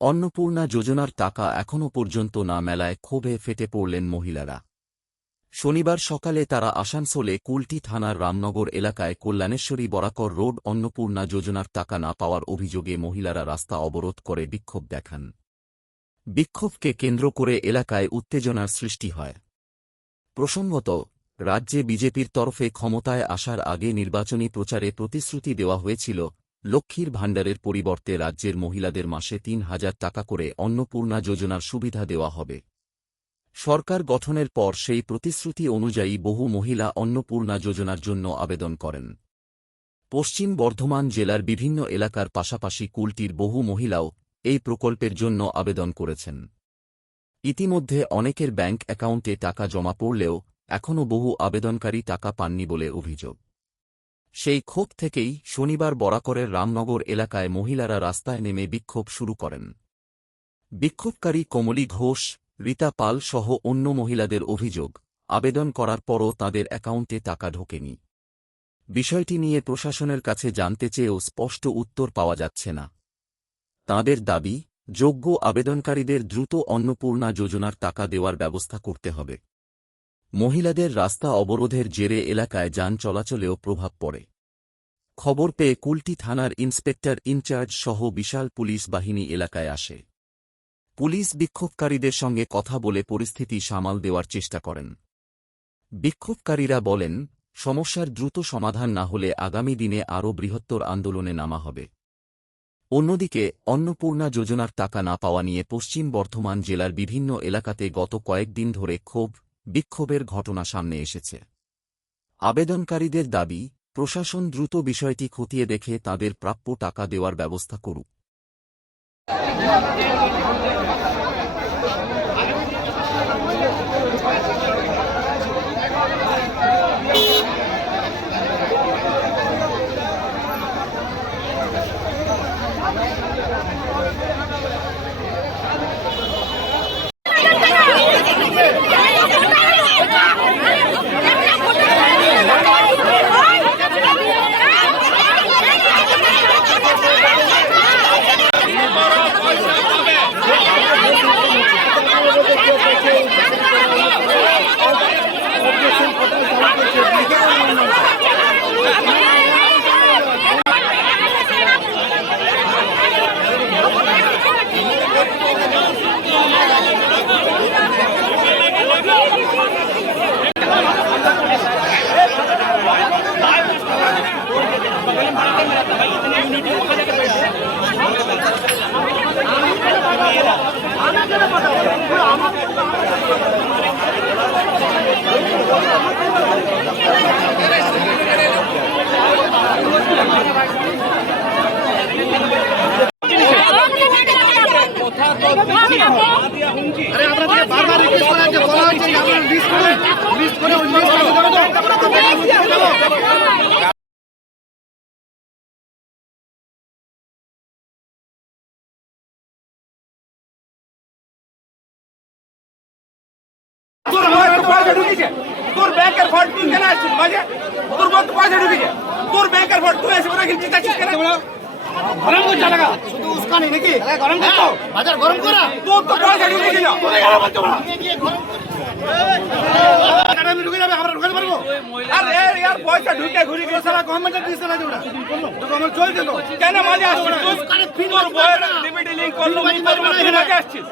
অন্নপূর্ণা যোজনার টাকা এখনও পর্যন্ত না মেলায় ক্ষোভে ফেটে পড়লেন মহিলারা। শনিবার সকালে তারা আসানসোলে কুলটি থানার রামনগর এলাকায় কল্যাণেশ্বরী বরাকর রোড অন্নপূর্ণা যোজনার টাকা না পাওয়ার অভিযোগে মহিলারা রাস্তা অবরোধ করে বিক্ষোভ দেখান। বিক্ষোভকে কেন্দ্র করে এলাকায় উত্তেজনার সৃষ্টি হয়। প্রসঙ্গত, রাজ্যে বিজেপির তরফে ক্ষমতায় আসার আগে নির্বাচনী প্রচারে প্রতিশ্রুতি দেওয়া হয়েছিল লক্ষ্মীর ভাণ্ডারের পরিবর্তে রাজ্যের মহিলাদের মাসে ৩,০০০ টাকা করে অন্নপূর্ণা যোজনার সুবিধা দেওয়া হবে। সরকার গঠনের পর সেই প্রতিশ্রুতি অনুযায়ী বহু মহিলা অন্নপূর্ণা যোজনার জন্য আবেদন করেন। পশ্চিম বর্ধমান জেলার বিভিন্ন এলাকার পাশাপাশি কুলটির বহু মহিলাও এই প্রকল্পের জন্য আবেদন করেছেন। ইতিমধ্যে অনেকের ব্যাংক অ্যাকাউন্টে টাকা জমা পড়লেও এখনও বহু আবেদনকারী টাকা পাননি বলে অভিযোগ। সেই ক্ষোভ থেকেই শনিবার বরাকরের রামনগর এলাকায় মহিলারা রাস্তায় নেমে বিক্ষোভ শুরু করেন। বিক্ষোভকারী কমলী ঘোষ, রীতা পাল সহ অন্য মহিলাদের অভিযোগ, আবেদন করার পরও তাদের অ্যাকাউন্টে টাকা ঢোকেনি। বিষয়টি নিয়ে প্রশাসনের কাছে জানতে চেয়েও স্পষ্ট উত্তর পাওয়া যাচ্ছে না। তাঁদের দাবি, যোগ্য আবেদনকারীদের দ্রুত অন্নপূর্ণা যোজনার টাকা দেওয়ার ব্যবস্থা করতে হবে। মহিলাদের রাস্তা অবরোধের জেরে এলাকায় যান চলাচলেও প্রভাব পড়ে। খবর পেয়ে কুলটি থানার ইন্সপেক্টর ইনচার্জ সহ বিশাল পুলিশ বাহিনী এলাকায় আসে। পুলিশ বিক্ষোভকারীদের সঙ্গে কথা বলে পরিস্থিতি সামাল দেওয়ার চেষ্টা করেন। বিক্ষোভকারীরা বলেন, সমস্যার দ্রুত সমাধান না হলে আগামী দিনে আরও বৃহত্তর আন্দোলনে নামা হবে। অন্যদিকে অন্নপূর্ণা যোজনার টাকা না পাওয়া নিয়ে পশ্চিম বর্ধমান জেলার বিভিন্ন এলাকাতে গত কয়েকদিন ধরে বিক্ষোভের ঘটনা সামনে এসেছে। আবেদনকারীদের দাবি, প্রশাসন দ্রুত বিষয়টি খতিয়ে দেখে তাদের প্রাপ্য টাকা দেওয়ার ব্যবস্থা করুক। তোর ব্যাংকের ফল্ট তুই কেন আসছিস মাঝে? তোর বলতে পয়সা ঢুকেছে, তোর ব্যাংকের ফল্ট তুই এসে ওরা কিন্তু চিন্তাছিস কেন? গরম করছে টাকা শুধু উস্কানি নাকি? গরম করছো, বাজার গরম করা। তোর তো পয়সা ঢুকেছিল, তোর এখানে বলছো না আমি ঢুকে যাবে, আমরা ঢুকাতে পারবো? আরে यार পয়সা ঢুকে ঘুরে গেছে, সারা গভর্নমেন্ট দিছে না যেটা তো গভর্নমেন্ট চলছে তো কেন মাঝে আসছিস? তুই তোর বয়ের লিমিট লিংক করলো মাঝে আসছিস।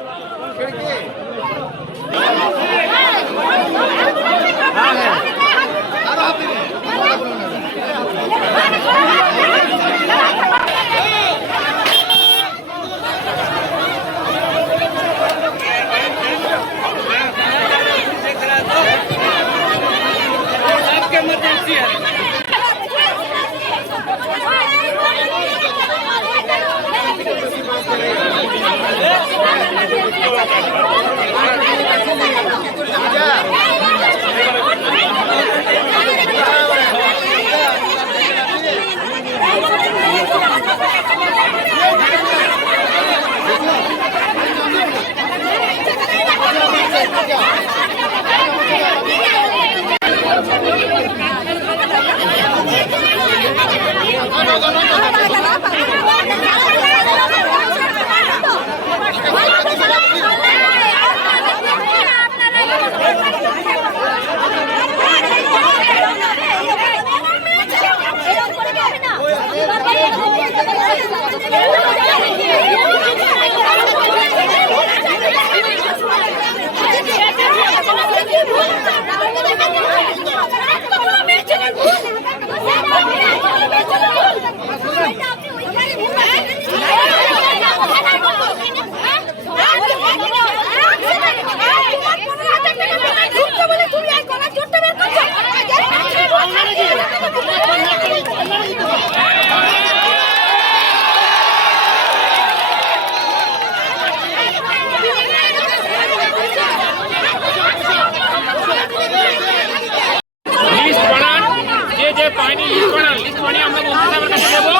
পাইনি, লিস্ট বানান, লিস্ট বানিয়ে আমরা মন্ত্রী সাহেবের কাছে দেবো।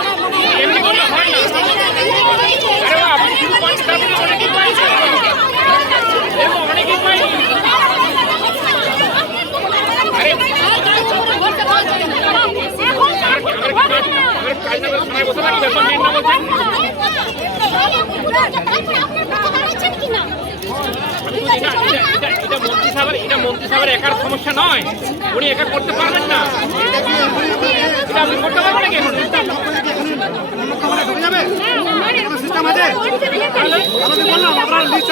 এমনি করলে হয় না। আরে বাবা, আপনি শুধু পাইনি, তারপরে অনেকেই পাইছে, এরকম অনেকেই পাইনি। আরে আমার কাজ না করে সময় বসে থাকি, ব্যাপার নেই না বলছেন। এটা মন্ত্রী সাহেবের একার সমস্যা নয়, উনি একা করতে পারবেন না। এটা আপনি করতে পারবেন নাকি এখন? সিস্টেম আছে, আমাদের বললাম আপনারা লিস্ট